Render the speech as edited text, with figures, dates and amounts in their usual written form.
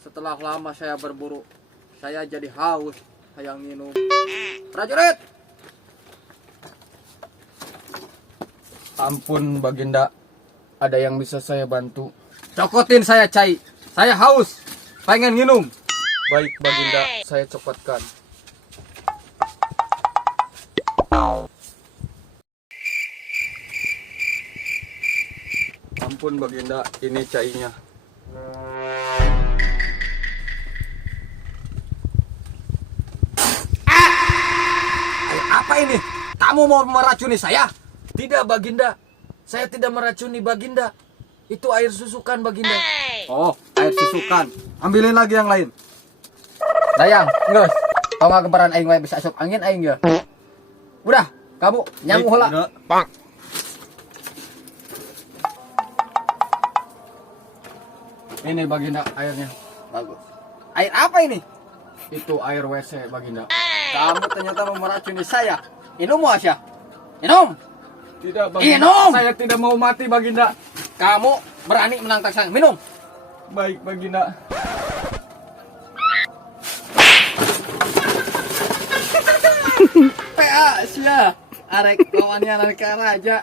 Setelah lama saya berburu, saya jadi haus, hayang minum. Prajurit! Ampun Baginda, ada yang bisa saya bantu? Cokotin saya cai, saya haus, pengen minum. Baik Baginda, saya copotkan. Ampun Baginda, ini cainya. Apa ini? Kamu mau meracuni saya? Tidak Baginda, saya tidak meracuni Baginda. Itu air susukan Baginda. Oh, air susukan. Ambilin lagi yang lain. Dayang, geus. Kau kebaran aing wae bisa asup angin aing ya. Udah, kamu nyangu heula. Pak. Ini Baginda airnya. Bagus. Air apa ini? Itu air WC Baginda. Kamu ternyata mau meracuni saya. Minum Asya. Minum. Tidak Baginda. Minum. Saya tidak mau mati Baginda. Kamu berani menantang saya. Minum. Baik Baginda. PA Asya. Arek lawannya Narka Raja.